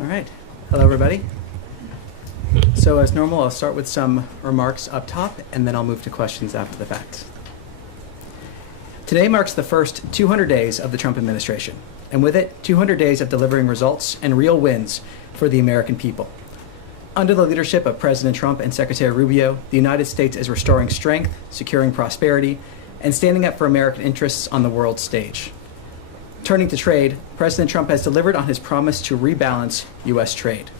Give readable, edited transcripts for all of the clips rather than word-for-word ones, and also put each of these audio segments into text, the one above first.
All right. Hello, everybody. So as normal, I'll start with some remarks up top, and then I'll move to questions after the fact. Today marks the first 200 days of the Trump administration, and with it, 200 days of delivering results and real wins for the American people. Under the leadership of President Trump and Secretary Rubio, the United States is restoring strength, securing prosperity, and standing up for American interests on the world stage. Turning to trade, President Trump has delivered on his promise to rebalance U.S. trade.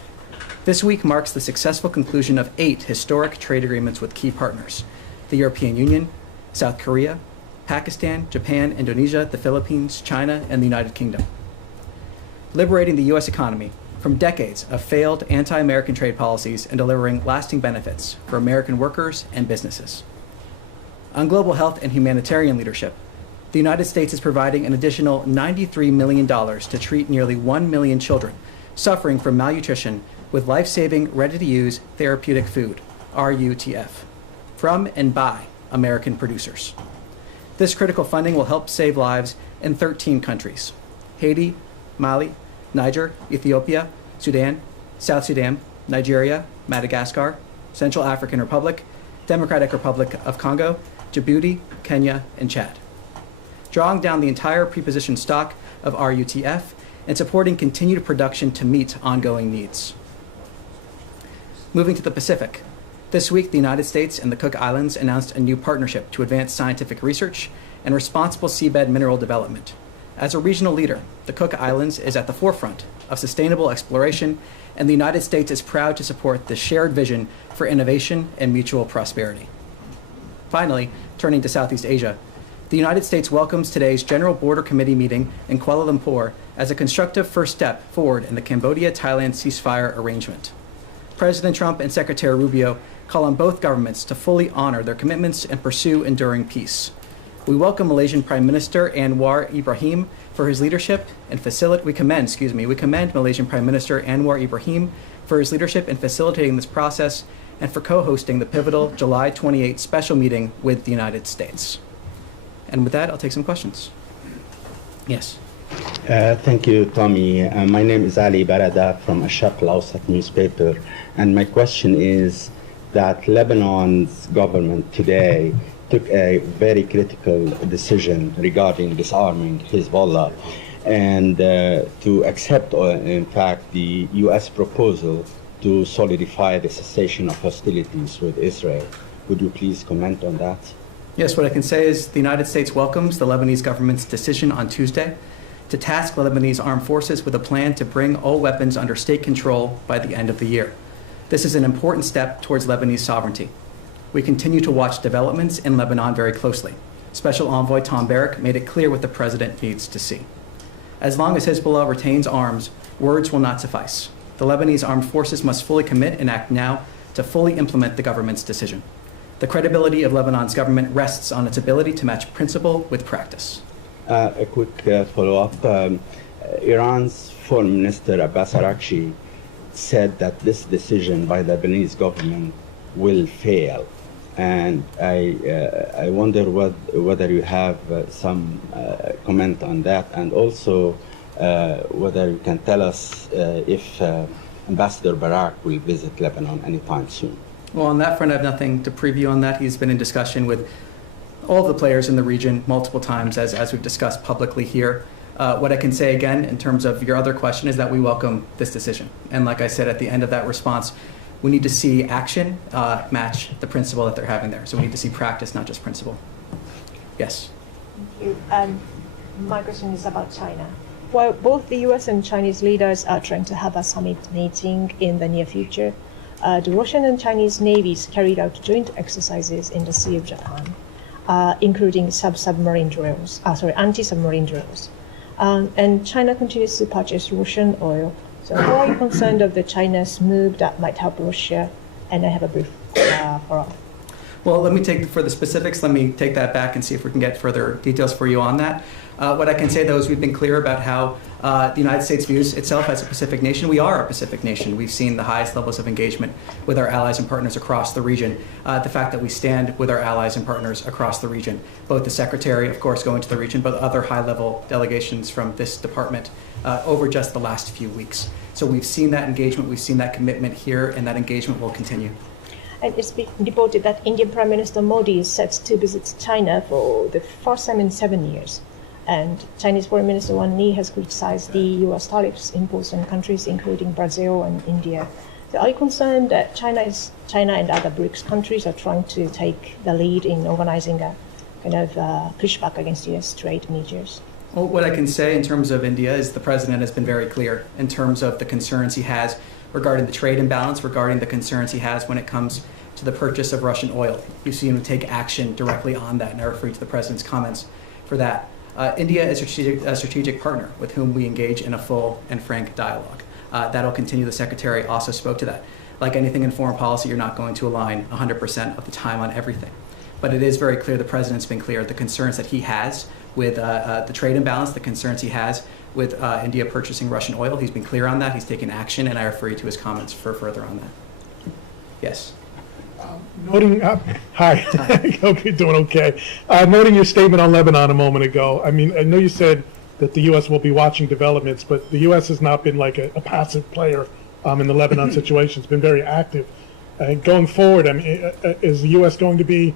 This week marks the successful conclusion of 8 historic trade agreements with key partners: the European Union, South Korea, Pakistan, Japan, Indonesia, the Philippines, China, and the United Kingdom. Liberating the U.S. economy from decades of failed anti-American trade policies and delivering lasting benefits for American workers and businesses. On global health and humanitarian leadership, the United States is providing an additional $93 million to treat nearly 1 million children suffering from malnutrition with life-saving, ready-to-use therapeutic food, RUTF, from and by American producers. This critical funding will help save lives in 13 countries: Haiti, Mali, Niger, Ethiopia, Sudan, South Sudan, Nigeria, Madagascar, Central African Republic, Democratic Republic of Congo, Djibouti, Kenya, and Chad. Drawing down the entire prepositioned stock of RUTF and supporting continued production to meet ongoing needs. Moving to the Pacific, this week the United States and the Cook Islands announced a new partnership to advance scientific research and responsible seabed mineral development. As a regional leader, the Cook Islands is at the forefront of sustainable exploration, and the United States is proud to support this shared vision for innovation and mutual prosperity. Finally, turning to Southeast Asia, the United States welcomes today's General Border Committee meeting in Kuala Lumpur as a constructive first step forward in the Cambodia-Thailand ceasefire arrangement. President Trump and Secretary Rubio call on both governments to fully honor their commitments and pursue enduring peace. We welcome Malaysian Prime Minister Anwar Ibrahim for his leadership and we commend Malaysian Prime Minister Anwar Ibrahim for his leadership in facilitating this process and for co-hosting the pivotal July 28 special meeting with the United States. And with that, I'll take some questions. Yes. Thank you, Tommy. My name is Ali Barada from Al-Sharq Al-Awsat newspaper, and my question is that Lebanon's government today took a very critical decision regarding disarming Hezbollah and to accept, in fact, the U.S. proposal to solidify the cessation of hostilities with Israel. Would you please comment on that? Yes, what I can say is the United States welcomes the Lebanese government's decision on Tuesday to task the Lebanese armed forces with a plan to bring all weapons under state control by the end of the year. This is an important step towards Lebanese sovereignty. We continue to watch developments in Lebanon very closely. Special Envoy Tom Barrack made it clear what the president needs to see. As long as Hezbollah retains arms, words will not suffice. The Lebanese armed forces must fully commit and act now to fully implement the government's decision. The credibility of Lebanon's government rests on its ability to match principle with practice. A quick follow-up. Iran's Foreign Minister Abbas Araghchi said that this decision by the Lebanese government will fail. And I wonder whether you have some comment on that, and also whether you can tell us if Ambassador Barrack will visit Lebanon anytime soon. Well, on that front, I have nothing to preview on that. He's been in discussion with all the players in the region multiple times, as we've discussed publicly here. What I can say again, in terms of your other question, is that we welcome this decision. And like I said at the end of that response, we need to see action match the principle that they're having there. So we need to see practice, not just principle. Yes? Thank you. My question is about China. While both the US and Chinese leaders are trying to have a summit meeting in the near future, the Russian and Chinese navies carried out joint exercises in the Sea of Japan, including anti-submarine drills. And China continues to purchase Russian oil. So how are you concerned of the China's move that might help Russia? And I have a brief follow-up. Well, for the specifics, let me take that back and see if we can get further details for you on that. What I can say, though, is we've been clear about how the United States views itself as a Pacific nation. We are a Pacific nation. We've seen the highest levels of engagement with our allies and partners across the region. The fact that we stand with our allies and partners across the region, both the Secretary, of course, going to the region, but other high-level delegations from this department over just the last few weeks. So we've seen that engagement, we've seen that commitment here, and that engagement will continue. And it's been reported that Indian Prime Minister Modi is set to visit China for the first time in 7 years. And Chinese Foreign Minister Wang Yi has criticized the U.S. tariffs imposed on countries including Brazil and India. So are you concerned that China and other BRICS countries are trying to take the lead in organizing a kind of pushback against U.S. trade measures? Well, what I can say in terms of India is the president has been very clear in terms of the concerns he has regarding the trade imbalance, regarding the concerns he has when it comes to the purchase of Russian oil. You've seen him take action directly on that, and I refer you to the president's comments for that. India is a strategic partner with whom we engage in a full and frank dialogue. That'll continue. The Secretary also spoke to that. Like anything in foreign policy, you're not going to align 100% of the time on everything. But it is very clear, the president's been clear, the concerns that he has with the trade imbalance, the concerns he has with India purchasing Russian oil. He's been clear on that. He's taken action, and I refer you to his comments for further on that. Yes. Noting, hi, hope you're doing okay. Noting your statement on Lebanon a moment ago, I mean, I know you said that the U.S. will be watching developments, but the U.S. has not been like a passive player in the Lebanon situation. It's been very active. Going forward, I mean, is the U.S. going to be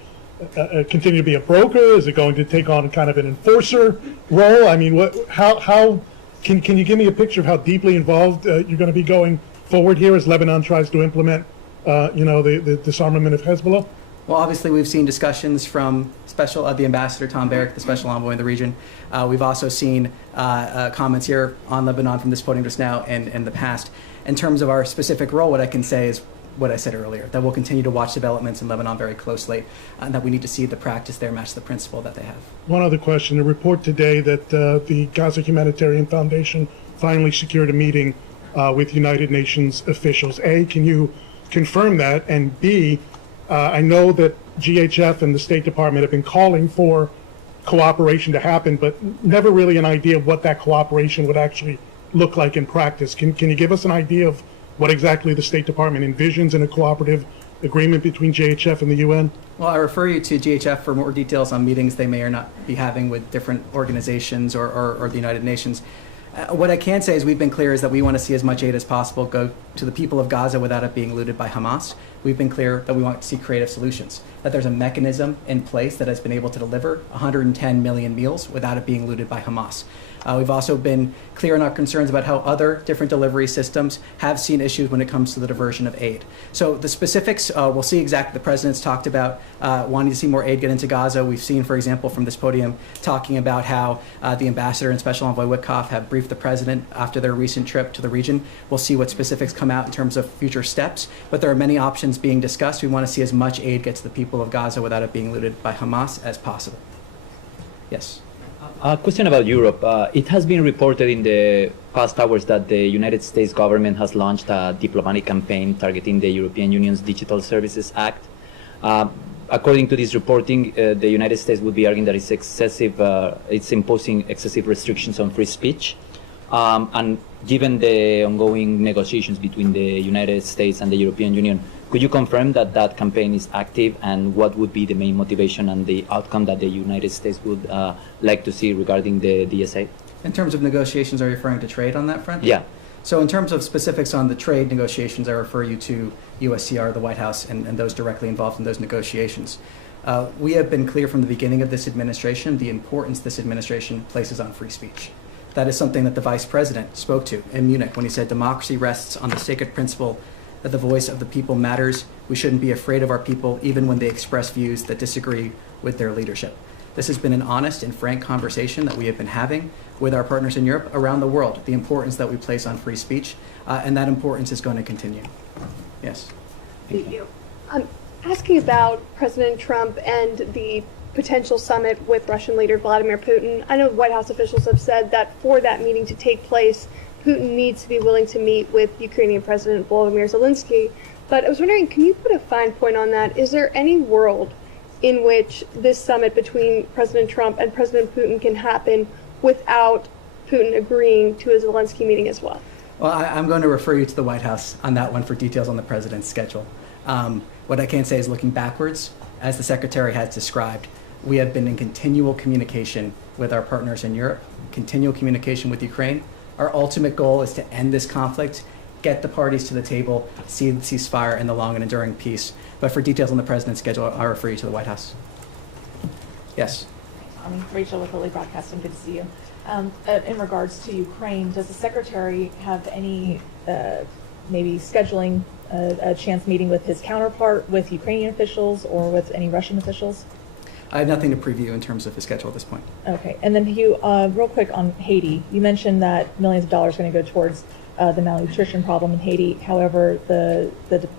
continue to be a broker? Is it going to take on kind of an enforcer role? I mean, how can you give me a picture of how deeply involved you're going to be going forward here as Lebanon tries to implement the disarmament of Hezbollah? Well, obviously, we've seen discussions from the Ambassador Tom Barrack, the special envoy in the region. We've also seen comments here on Lebanon from this podium just now and in the past. In terms of our specific role, what I can say is what I said earlier, that we'll continue to watch developments in Lebanon very closely, and that we need to see the practice there match the principle that they have. One other question. A report today that the Gaza Humanitarian Foundation finally secured a meeting with United Nations officials. A, can you confirm that? And B, I know that GHF and the State Department have been calling for cooperation to happen, but never really an idea of what that cooperation would actually look like in practice. Can you give us an idea of what exactly the State Department envisions in a cooperative agreement between GHF and the UN? Well, I refer you to GHF for more details on meetings they may or not be having with different organizations or the United Nations. What I can say is we've been clear is that we want to see as much aid as possible go to the people of Gaza without it being looted by Hamas. We've been clear that we want to see creative solutions, that there's a mechanism in place that has been able to deliver 110 million meals without it being looted by Hamas. We've also been clear in our concerns about how other different delivery systems have seen issues when it comes to the diversion of aid. So the specifics, we'll see exactly. The president's talked about wanting to see more aid get into Gaza. We've seen, for example, from this podium, talking about how the ambassador and Special Envoy Witkoff have briefed the president after their recent trip to the region. We'll see what specifics come out in terms of future steps, but there are many options being discussed. We want to see as much aid get to the people of Gaza without it being looted by Hamas as possible. Yes. A question about Europe. It has been reported in the past hours that the United States government has launched a diplomatic campaign targeting the European Union's Digital Services Act. According to this reporting, the United States would be arguing that it's imposing excessive restrictions on free speech. And given the ongoing negotiations between the United States and the European Union, could you confirm that that campaign is active, and what would be the main motivation and the outcome that the United States would like to see regarding the DSA? In terms of negotiations, are you referring to trade on that front? Yeah. So in terms of specifics on the trade negotiations, I refer you to USCR, the White House, and those directly involved in those negotiations. We have been clear from the beginning of this administration the importance this administration places on free speech. That is something that the Vice President spoke to in Munich when he said democracy rests on the sacred principle that the voice of the people matters. We shouldn't be afraid of our people, even when they express views that disagree with their leadership. This has been an honest and frank conversation that we have been having with our partners in Europe around the world, the importance that we place on free speech, and that importance is going to continue. Yes. Thank you. Asking about President Trump and the potential summit with Russian leader Vladimir Putin. I know White House officials have said that for that meeting to take place, Putin needs to be willing to meet with Ukrainian President Volodymyr Zelensky. But I was wondering, can you put a fine point on that? Is there any world in which this summit between President Trump and President Putin can happen without Putin agreeing to a Zelensky meeting as well? Well, I'm going to refer you to the White House on that one for details on the president's schedule. What I can say is looking backwards, as the secretary has described, we have been in continual communication with our partners in Europe, continual communication with Ukraine. Our ultimate goal is to end this conflict, get the parties to the table, see the ceasefire and the long and enduring peace. But for details on the president's schedule, I'll refer you to the White House. Yes. Rachel with Lilly Broadcasting, good to see you. In regards to Ukraine, does the secretary have any maybe scheduling a chance meeting with his counterpart, with Ukrainian officials or with any Russian officials? I have nothing to preview in terms of the schedule at this point. Okay, and then Hugh, real quick on Haiti. You mentioned that millions of dollars are going to go towards the malnutrition problem in Haiti. However, the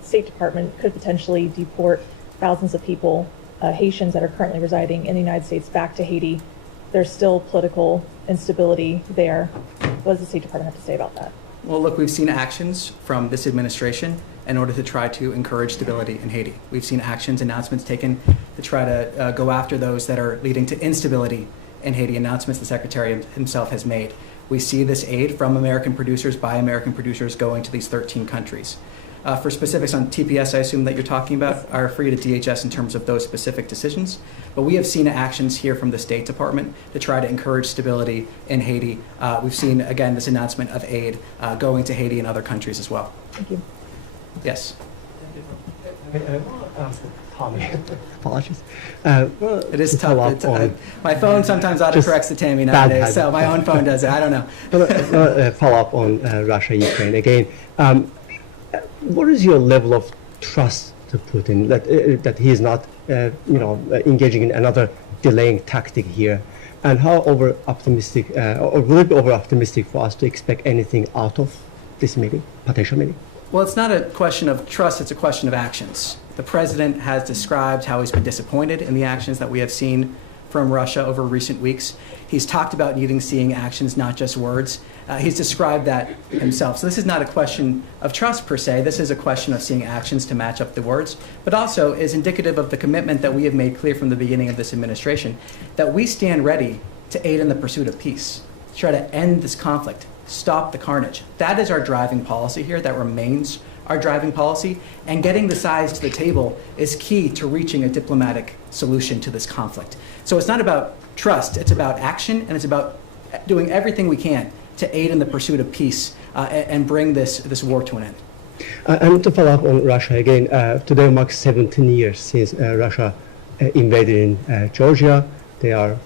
State Department could potentially deport thousands of people, Haitians that are currently residing in the United States, back to Haiti. There's still political instability there. What does the State Department have to say about that? Well, look, we've seen actions from this administration in order to try to encourage stability in Haiti. We've seen actions, announcements taken to try to go after those that are leading to instability in Haiti, announcements the Secretary himself has made. We see this aid from American producers by American producers going to these 13 countries. For specifics on TPS, I assume that you're talking about, I refer you to DHS in terms of those specific decisions. But we have seen actions here from the State Department to try to encourage stability in Haiti. We've seen, again, this announcement of aid going to Haiti and other countries as well. Thank you. Yes. Tommy, apologies. It is tough. My phone sometimes autocorrects to Tammy nowadays, so my own phone does it. I don't know. Follow up on Russia, Ukraine again. What is your level of trust to Putin that he is not, engaging in another delaying tactic here, and how over optimistic, or will it be over optimistic for us to expect anything out of this meeting, potential meeting? Well, it's not a question of trust, it's a question of actions. The president has described how he's been disappointed in the actions that we have seen from Russia over recent weeks. He's talked about seeing actions, not just words. He's described that himself. So this is not a question of trust per se. This is a question of seeing actions to match up the words, but also is indicative of the commitment that we have made clear from the beginning of this administration, that we stand ready to aid in the pursuit of peace, to try to end this conflict, stop the carnage. That is our driving policy here. That remains our driving policy. And getting the sides to the table is key to reaching a diplomatic solution to this conflict. So it's not about trust, it's about action, and it's about doing everything we can to aid in the pursuit of peace and bring this war to an end. And to follow up on Russia again, today marks 17 years since Russia invaded in Georgia. They are,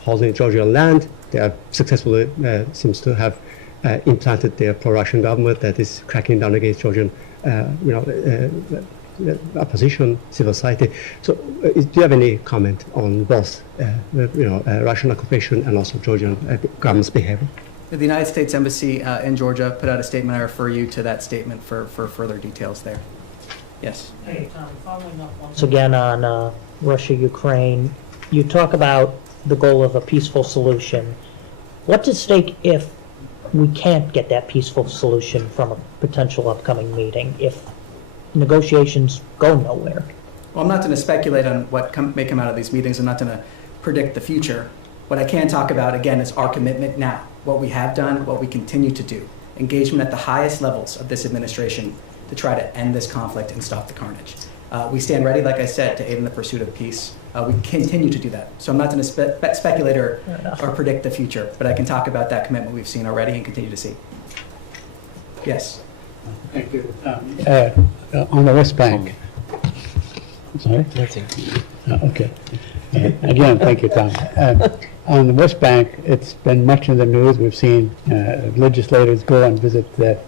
holding Georgian land. They are successfully seems to have implanted their pro-Russian government that is cracking down against Georgian, opposition, civil society. So, do you have any comment on both, Russian occupation and also Georgian government's behavior? The United States Embassy in Georgia put out a statement. I refer you to that statement for further details there. Yes. Hey, following up once again on Russia, Ukraine, you talk about the goal of a peaceful solution. What's at stake if we can't get that peaceful solution from a potential upcoming meeting, if negotiations go nowhere? Well, I'm not going to speculate on what may come out of these meetings. I'm not going to predict the future. What I can talk about, again, is our commitment now, what we have done, what we continue to do, engagement at the highest levels of this administration to try to end this conflict and stop the carnage. We stand ready, like I said, to aid in the pursuit of peace. We continue to do that. So I'm not going to speculate or predict the future, but I can talk about that commitment we've seen already and continue to see. Yes. Thank you. On the West Bank. I'm sorry? Okay. Again, thank you, Tom. On the West Bank, it's been much in the news. We've seen legislators go and visit the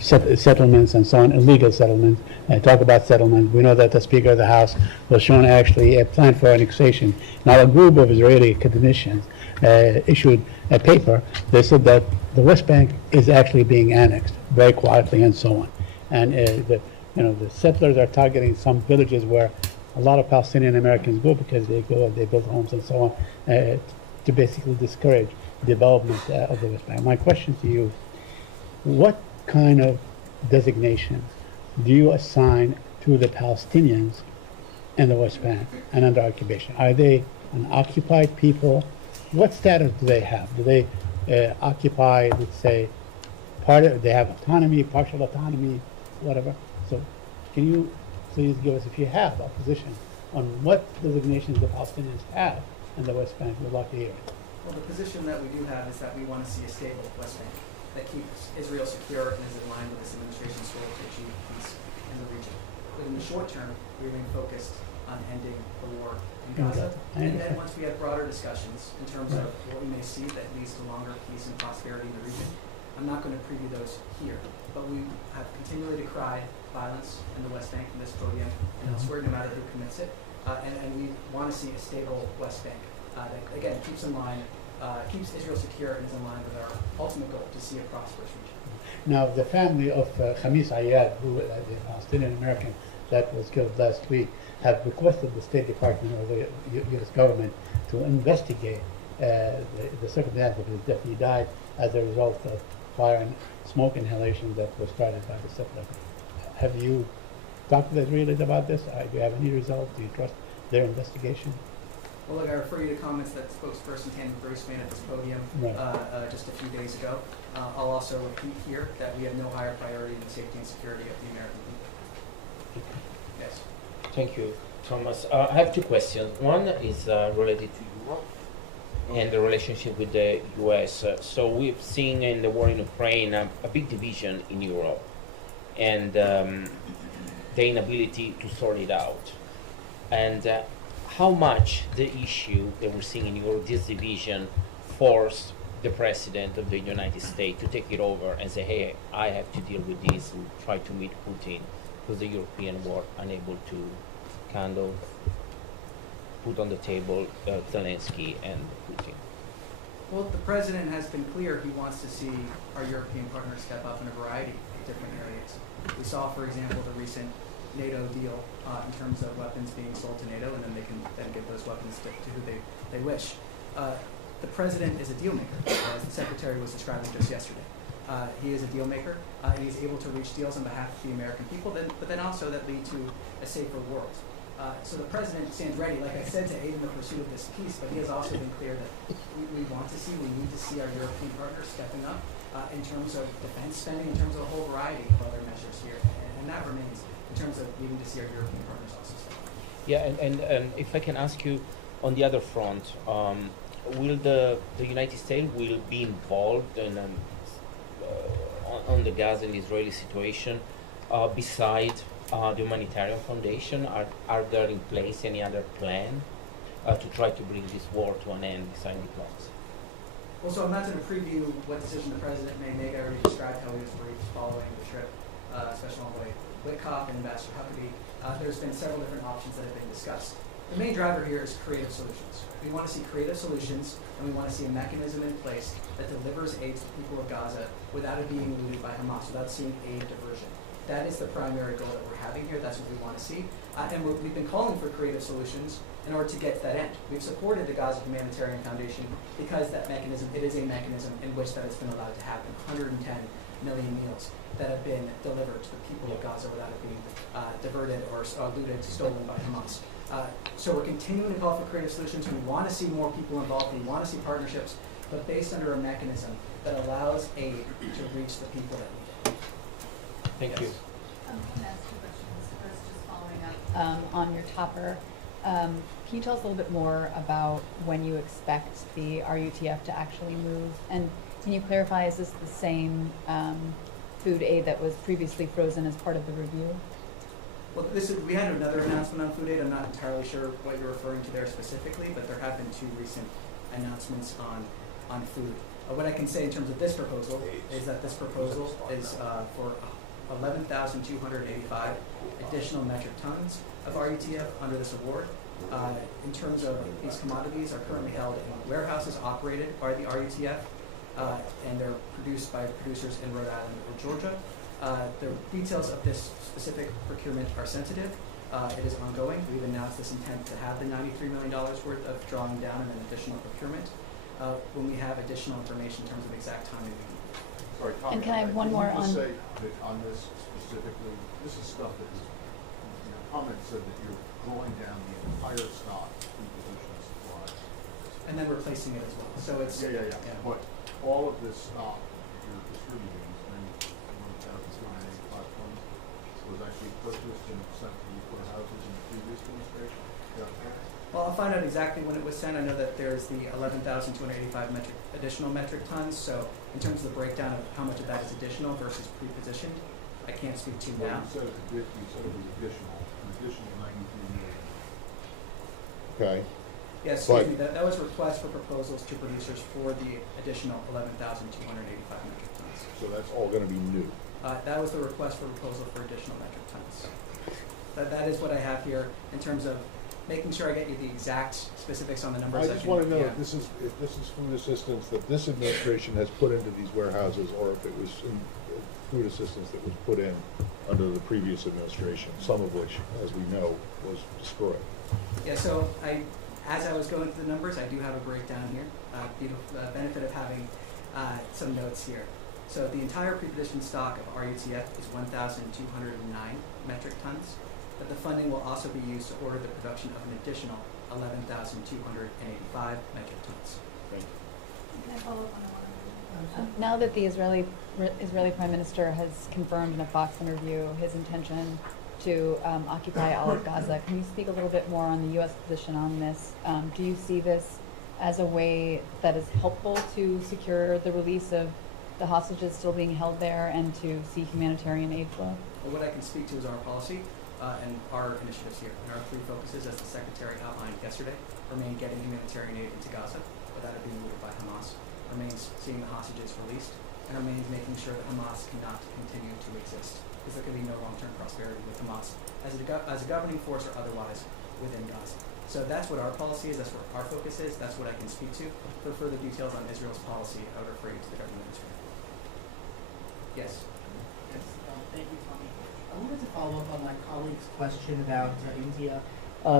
settlements and so on, illegal settlements, talk about settlements. We know that the Speaker of the House was shown actually a plan for annexation. Now, a group of Israeli academicians issued a paper. They said that the West Bank is actually being annexed very quietly and so on. And the settlers are targeting some villages where a lot of Palestinian Americans go because they go and they build homes and so on to basically discourage development of the West Bank. My question to you, what kind of designation do you assign to the Palestinians in the West Bank and under occupation? Are they an occupied people? What status do they have? Do they occupy, let's say, they have autonomy, partial autonomy, whatever? So can you please give us, if you have a position on what designations the Palestinians have in the West Bank? We'd like to hear it. Well, the position that we do have is that we want to see a stable West Bank that keeps Israel secure and is in line with this administration's goal to achieve peace in the region. But in the short term, we remain focused on ending the war in Gaza. And then once we have broader discussions in terms of what we may see that leads to longer peace and prosperity in the region, I'm not going to preview those here. But we have continually decried violence in the West Bank from this podium and elsewhere, no matter who commits it. And we want to see a stable West Bank that, again, keeps Israel secure and is in line with our ultimate goal to see a prosperous region. Now, the family of Khamis Ayad, who the Palestinian American that was killed last week, have requested the State Department or the U.S. government to investigate the circumstance of his death. He died as a result of fire and smoke inhalation that was started by the settler. Have you talked to the Israelis about this? Do you have any results? Do you trust their investigation? Well, look, I refer you to comments that spokesperson Tammy Bruce made at this podium just a few days ago. I'll also repeat here that we have no higher priority than the safety and security of the American people. Yes. Thank you, Thomas. I have two questions. One is related to Europe and the relationship with the U.S. So we've seen in the war in Ukraine a big division in Europe and the inability to sort it out. And how much the issue that we're seeing in Europe, this division, forced the President of the United States to take it over and say, hey, I have to deal with this and try to meet Putin, because the Europeans were unable to kind of put on the table Zelensky and Putin. Well, the President has been clear he wants to see our European partners step up in a variety of different areas. We saw, for example, the recent NATO deal in terms of weapons being sold to NATO, and then they can then give those weapons to who they wish. The President is a deal maker, as the Secretary was describing just yesterday. He is a deal maker, and he's able to reach deals on behalf of the American people, but then also that lead to a safer world. So the President stands ready, like I said, to aid in the pursuit of this peace, but he has also been clear that we need to see our European partners stepping up in terms of defense spending, in terms of a whole variety of other measures here, and that remains in terms of needing to see our European partners also step up. Yeah, and if I can ask you, on the other front, will the United States will be involved in on the Gaza and Israeli situation besides the Humanitarian Foundation? Are there in place any other plan to try to bring this war to an end beside diplomacy? Well, so I'm not going to preview what decision the President may make. I already described how he was briefed following the trip, Special Envoy Witkoff and Ambassador Huckabee. There's been several different options that have been discussed. The main driver here is creative solutions. We want to see creative solutions, and we want to see a mechanism in place that delivers aid to the people of Gaza without it being eluded by Hamas, without seeing aid diversion. That is the primary goal that we're having here. That's what we want to see. And we've been calling for creative solutions in order to get to that end. We've supported the Gaza Humanitarian Foundation because that mechanism, it is a mechanism in which that has been allowed to happen. 110 million meals that have been delivered to the people of Gaza without it being diverted or looted, stolen by Hamas. So we're continuing to call for creative solutions. We want to see more people involved. We want to see partnerships, but based under a mechanism that allows aid to reach the people that need it. Thank you. I'm going to ask two questions. First, just following up on your topper. Can you tell us a little bit more about when you expect the RUTF to actually move? And can you clarify, is this the same food aid that was previously frozen as part of the review? Well, we had another announcement on food aid. I'm not entirely sure what you're referring to there specifically, but there have been two recent announcements on food. What I can say in terms of this proposal is that this proposal is for 11,285 additional metric tons of RUTF under this award. In terms of these commodities are currently held in warehouses operated by the RUTF, and they're produced by producers in Rhode Island or Georgia. The details of this specific procurement are sensitive. It is ongoing. We've announced this intent to have the $93 million worth of drawing down and an additional procurement. When we have additional information in terms of exact timing. Sorry, Tommy, and can I have one more on? Say that on this specifically, this is stuff that is comment said that you're drawing down the entire stock reposition supply. And then replacing it as well. So it's Yeah. But all of this stock that you're distributing, and 1,285 tons, was actually purchased and sent to the warehouses in the previous administration? Well, I'll find out exactly when it was sent. I know that there's the 11,285 additional metric tons. So in terms of the breakdown of how much of that is additional versus pre-positioned, I can't speak to now. You said it was additional, an additional 93 million. Okay. Yes, excuse me. That was request for proposals to producers for the additional 11,285 metric tons. So that's all going to be new. That was the request for proposal for additional metric tons. That is what I have here in terms of making sure I get you the exact specifics on the numbers. I just want to know if this is food assistance that this administration has put into these warehouses, or if it was food assistance that was put in under the previous administration, some of which, as we know, was destroyed. Yeah, so as I was going through the numbers, I do have a breakdown here. The benefit of having some notes here. So the entire pre-positioned stock of RUTF is 1,209 metric tons, but the funding will also be used to order the production of an additional 11,285 metric tons. Thank you. Can I follow up on one? Now that the Israeli Prime Minister has confirmed in a Fox interview his intention to occupy all of Gaza, can you speak a little bit more on the U.S. position on this? Do you see this as a way that is helpful to secure the release of the hostages still being held there and to see humanitarian aid flow? Well, what I can speak to is our policy and our initiatives here. And our three focuses, as the Secretary outlined yesterday, remain getting humanitarian aid into Gaza without it being looted by Hamas, remains seeing the hostages released, and remains making sure that Hamas cannot continue to exist, because there can be no long-term prosperity with Hamas as a governing force or otherwise within Gaza. So that's what our policy is, that's what our focus is, that's what I can speak to. For further details on Israel's policy, I would refer you to the government ministry. Yes. Yes, thank you, Tommy. I wanted to follow up on my colleague's question about India,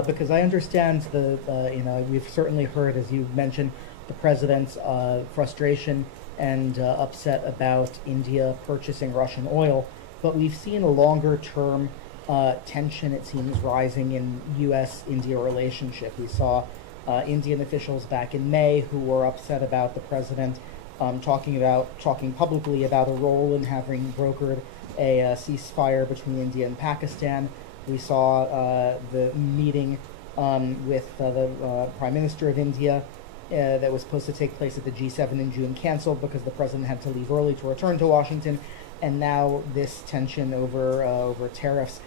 because I understand we've certainly heard, as you mentioned, the president's frustration and upset about India purchasing Russian oil, but we've seen a longer-term tension, it seems, rising in U.S.-India relationship. We saw Indian officials back in May who were upset about the president talking publicly about a role in having brokered a ceasefire between India and Pakistan. We saw the meeting with the Prime Minister of India that was supposed to take place at the G7 in June canceled because the president had to leave early to return to Washington, and now this tension over tariffs.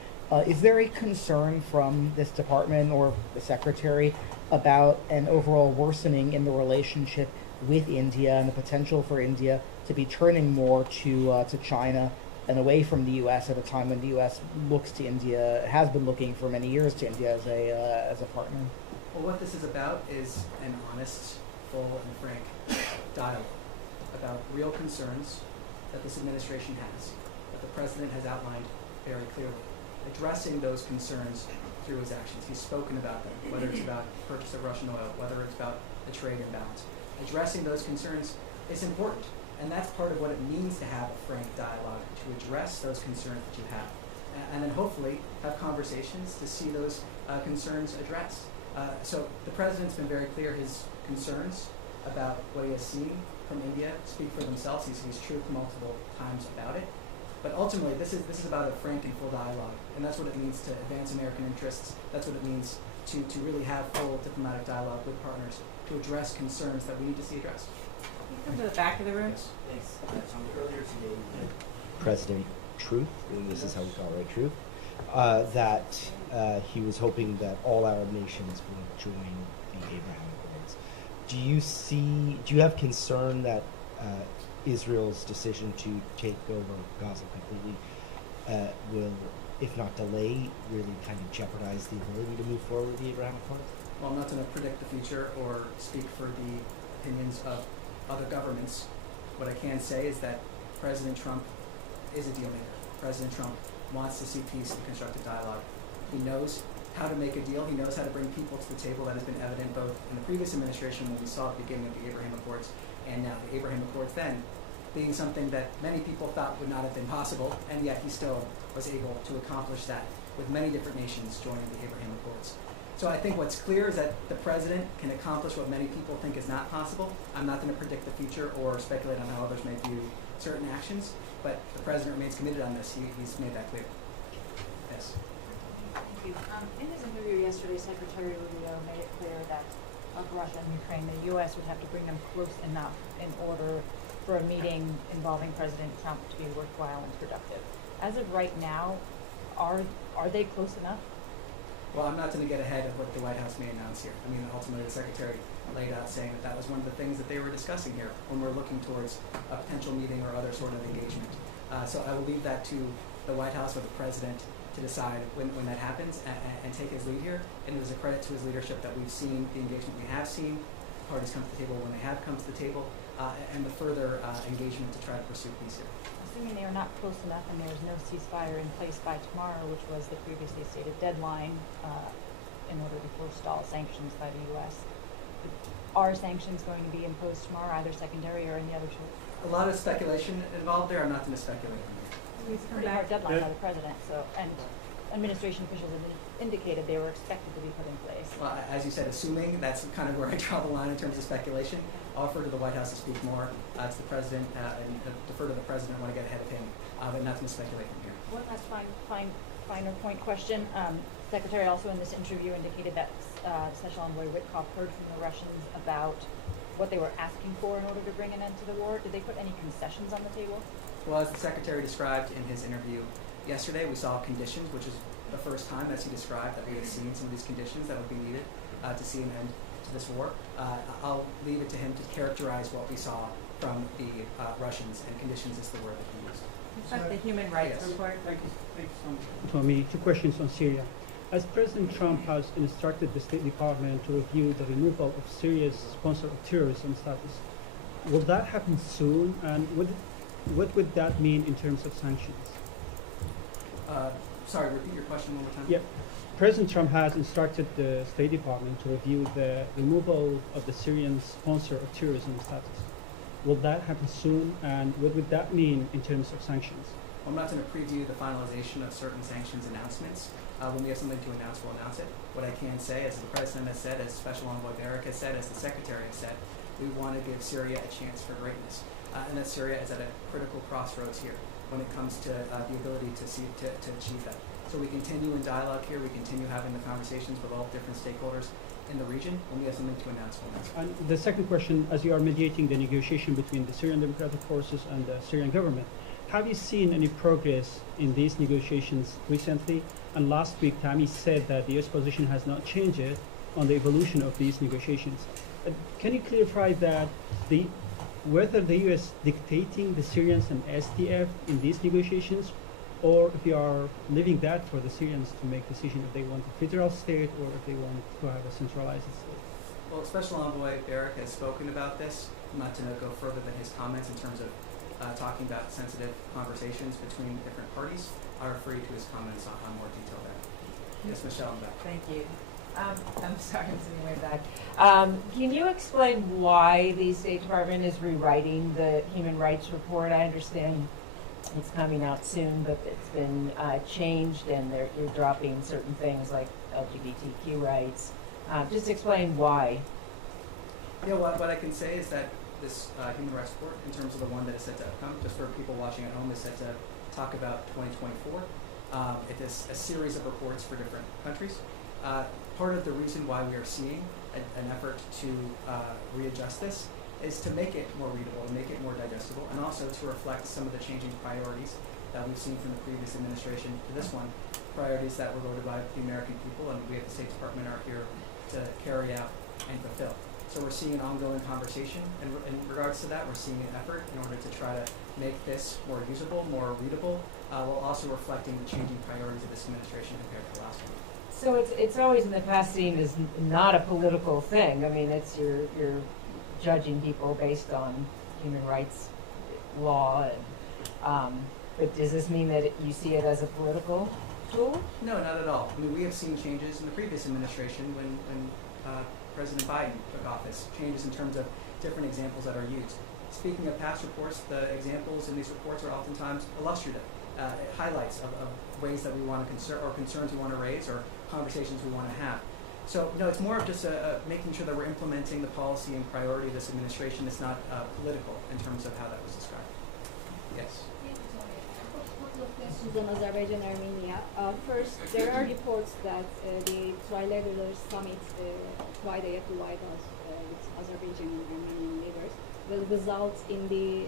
Is there a concern from this department or the secretary about an overall worsening in the relationship with India and the potential for India to be turning more to China and away from the U.S. at a time when the U.S. looks to India, has been looking for many years to India as a partner? Well, what this is about is an honest, full, and frank dialogue about real concerns that this administration has, that the president has outlined very clearly, addressing those concerns through his actions. He's spoken about them, whether it's about purchase of Russian oil, whether it's about the trade imbalance. Addressing those concerns is important, and that's part of what it means to have a frank dialogue, to address those concerns that you have, and then hopefully have conversations to see those concerns addressed. So the president's been very clear. His concerns about what he has seen from India speak for themselves. He's truth multiple times about it. But ultimately, this is about a frank and full dialogue, and that's what it means to advance American interests. That's what it means to really have full diplomatic dialogue with partners to address concerns that we need to see addressed. Can you come to the back of the room? Yes. Thanks. Earlier today, President Truth, and this is how we call it, Truth, that he was hoping that all Arab nations would join the Abraham Accords. Do you have concern that Israel's decision to take over Gaza completely will, if not delay, really kind of jeopardize the ability to move forward with the Abraham Accords? Well, I'm not going to predict the future or speak for the opinions of other governments. What I can say is that President Trump is a deal maker. President Trump wants to see peace and constructive dialogue. He knows how to make a deal. He knows how to bring people to the table. That has been evident both in the previous administration when we saw at the beginning of the Abraham Accords, and now the Abraham Accords then being something that many people thought would not have been possible, and yet he still was able to accomplish that. with many different nations joining the Abraham Accords. So I think what's clear is that the president can accomplish what many people think is not possible. I'm not going to predict the future or speculate on how others may view certain actions, but the president remains committed on this. He's made that clear. Yes. Thank you. In his interview yesterday, Secretary Rubio made it clear that of Russia and Ukraine, the U.S. would have to bring them close enough in order for a meeting involving President Trump to be worthwhile and productive. As of right now, are they close enough? Well, I'm not going to get ahead of what the White House may announce here. I mean, ultimately, the Secretary laid out saying that was one of the things that they were discussing here when we're looking towards a potential meeting or other sort of engagement. So I will leave that to the White House or the President to decide when that happens and take his lead here. And it is a credit to his leadership that we've seen the engagement we have seen, parties come to the table when they have come to the table, and the further engagement to try to pursue peace here. Assuming they are not close enough and there is no ceasefire in place by tomorrow, which was the previously stated deadline in order to forestall sanctions by the U.S., are sanctions going to be imposed tomorrow, either secondary or in the other two? A lot of speculation involved there. I'm not going to speculate. It's a pretty hard deadline by the president, and administration officials have indicated they were expected to be put in place. Well, as you said, assuming, that's kind of where I draw the line in terms of speculation. I'll refer to the White House to speak more to the president and defer to the president. I want to get ahead of him, but not going to speculate from here. One last finer point question. Secretary also in this interview indicated that Special Envoy Witkoff heard from the Russians about what they were asking for in order to bring an end to the war. Did they put any concessions on the table? Well, as the Secretary described in his interview yesterday, we saw conditions, which is the first time, as he described, that we had seen some of these conditions that would be needed to see an end to this war. I'll leave it to him to characterize what we saw from the Russians, and conditions is the word that he used. The human rights report. Thank you so much. Tommy, 2 questions on Syria. As President Trump has instructed the State Department to review the removal of Syria's sponsor of terrorism status, will that happen soon? And what would that mean in terms of sanctions? Sorry, repeat your question one more time. Yeah. President Trump has instructed the State Department to review the removal of the Syrian sponsor of terrorism status. Will that happen soon? And what would that mean in terms of sanctions? I'm not going to preview the finalization of certain sanctions announcements. When we have something to announce, we'll announce it. What I can say, as the President has said, as Special Envoy Barrack has said, as the Secretary has said, we want to give Syria a chance for greatness. And that Syria is at a critical crossroads here when it comes to the ability to achieve that. So we continue in dialogue here. We continue having the conversations with all different stakeholders in the region. When we have something to announce, we'll announce it. And the second question, as you are mediating the negotiation between the Syrian Democratic Forces and the Syrian government, have you seen any progress in these negotiations recently? And last week, Tammy said that the U.S. position has not changed on the evolution of these negotiations. Can you clarify that whether the U.S. dictating the Syrians and SDF in these negotiations, or if you are leaving that for the Syrians to make decision if they want a federal state or if they want to have a centralized state? Well, Special Envoy Barrack has spoken about this. I'm not going to go further than his comments in terms of talking about sensitive conversations between different parties. I refer you to his comments on more detail there. Yes, Michelle, I'm back. Thank you. I'm sorry, I'm sitting way back. Can you explain why the State Department is rewriting the human rights report? I understand it's coming out soon, but it's been changed, and you're dropping certain things like LGBTQ rights. Just explain why. Yeah, what I can say is that this human rights report, in terms of the one that is set to come, just for people watching at home, is set to talk about 2024. It is a series of reports for different countries. Part of the reason why we are seeing an effort to readjust this is to make it more readable, to make it more digestible, and also to reflect some of the changing priorities that we've seen from the previous administration to this one, priorities that were voted by the American people, and we at the State Department are here to carry out and fulfill. So we're seeing an ongoing conversation, and in regards to that, we're seeing an effort in order to try to make this more usable, more readable, while also reflecting the changing priorities of this administration compared to the last one. So it's always in the past seen as not a political thing. I mean, it's you're judging people based on human rights law, and but does this mean that you see it as a political tool? No, not at all. I mean, we have seen changes in the previous administration when President Biden took office, changes in terms of different examples that are used. Speaking of past reports, the examples in these reports are oftentimes illustrative. highlights of ways that we want to concerns we want to raise or conversations we want to have. So no, it's more of just making sure that we're implementing the policy and priority of this administration. It's not political in terms of how that was described. Yes. Questions on Azerbaijan and Armenia. First, there are reports that the trilateral summit Friday at the White House with Azerbaijan and Armenian leaders will result in the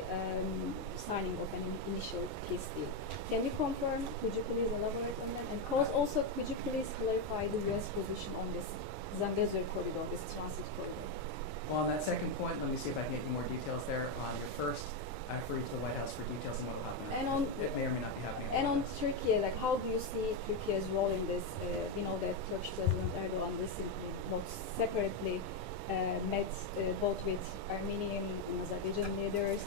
signing of an initial peace deal. Can you confirm? Could you please elaborate on that? And also, could you please clarify the U.S. position on this Zangezur corridor, this transit corridor? Well, on that second point, let me see if I can get you more details there. On your first, I refer you to the White House for details on what will happen. And on, it may or may not be happening. And on Turkey, like how do you see Turkey's role in this? We know that Turkish President Erdogan recently, both separately, met both with Armenian and Azerbaijan leaders.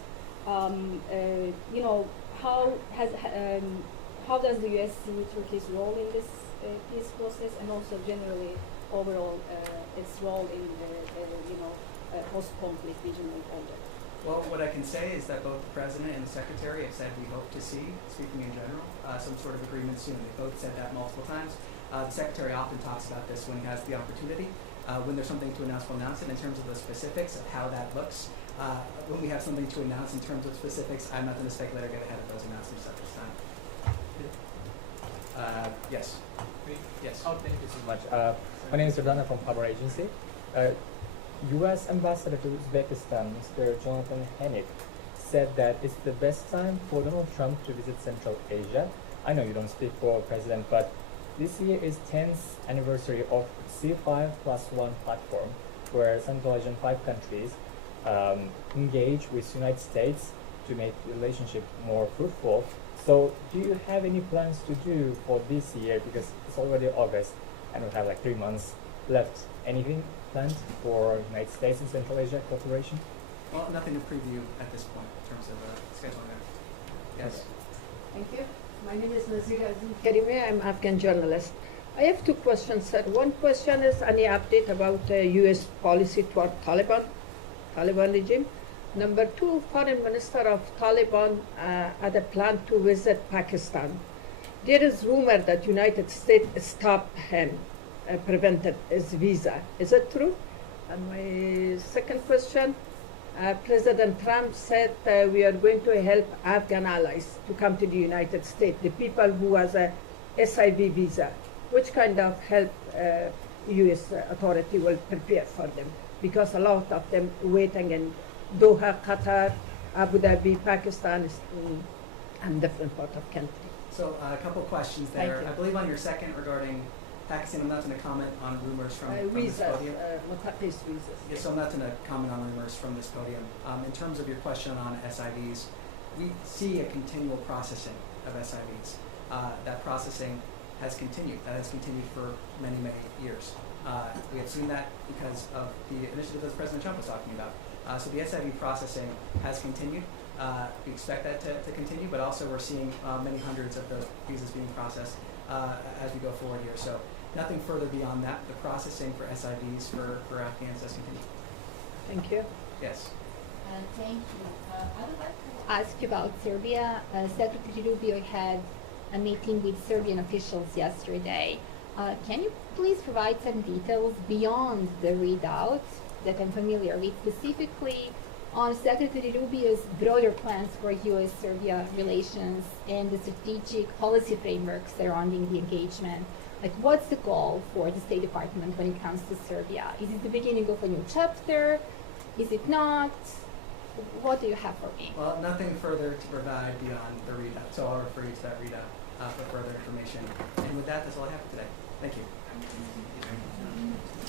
You know, how does the U.S. see Turkey's role in this peace process, and also generally overall its role in the post-conflict regional order? Well, what I can say is that both the President and the Secretary have said we hope to see, speaking in general, some sort of agreement soon. They both said that multiple times. The Secretary often talks about this when he has the opportunity. When there's something to announce, we'll announce it. In terms of the specifics of how that looks, when we have something to announce in terms of specifics, I'm not going to speculate or get ahead of those announcements at this time. Yes. Yes. Oh, thank you so much. My name is Rodana from Power Agency. U.S. Ambassador to Uzbekistan, Mr. Jonathan Hennick, said that it's the best time for Donald Trump to visit Central Asia. I know you don't speak for President, but this year is 10th anniversary of C5+1 platform, where Central Asian 5 countries engage with United States to make the relationship more fruitful. So do you have any plans to do for this year, because it's already August and we have like 3 months left? Anything planned for United States and Central Asia cooperation? Well, nothing to preview at this point in terms of scheduling that. Yes. Thank you. My name is Nazira Karime. I'm Afghan journalist. I have 2 questions, sir. One question is any update about U.S. policy toward Taliban regime. Number 2, Foreign Minister of Taliban had a plan to visit Pakistan. There is rumor that United States stopped him, prevented his visa. Is it true? And my second question, President Trump said we are going to help Afghan allies to come to the United States, the people who has a SIV visa. Which kind of help U.S. authority will prepare for them? Because a lot of them waiting in Doha, Qatar, Abu Dhabi, Pakistan, and different part of country. So a couple questions there. I believe on your second regarding Pakistan, I'm not going to comment on rumors from this podium. Visas. Yes, so I'm not going to comment on rumors from this podium. In terms of your question on SIVs, we see a continual processing of SIVs. That processing has continued. That has continued for many, many years. We have seen that because of the initiative that President Trump was talking about. So the SIV processing has continued. We expect that to continue, but also we're seeing many hundreds of those visas being processed as we go forward here. So nothing further beyond that. The processing for SIVs for Afghans has continued. Thank you. Yes. Thank you. I would like to ask you about Serbia. Secretary Rubio had a meeting with Serbian officials yesterday. Can you please provide some details beyond the readout that I'm familiar with, specifically on Secretary Rubio's broader plans for U.S.-Serbia relations and the strategic policy framework surrounding the engagement? Like, what's the goal for the State Department when it comes to Serbia? Is it the beginning of a new chapter? Is it not? What do you have for me? Well, nothing further to provide beyond the readout, so I'll refer you to that readout for further information. And with that, that's all I have for today. Thank you.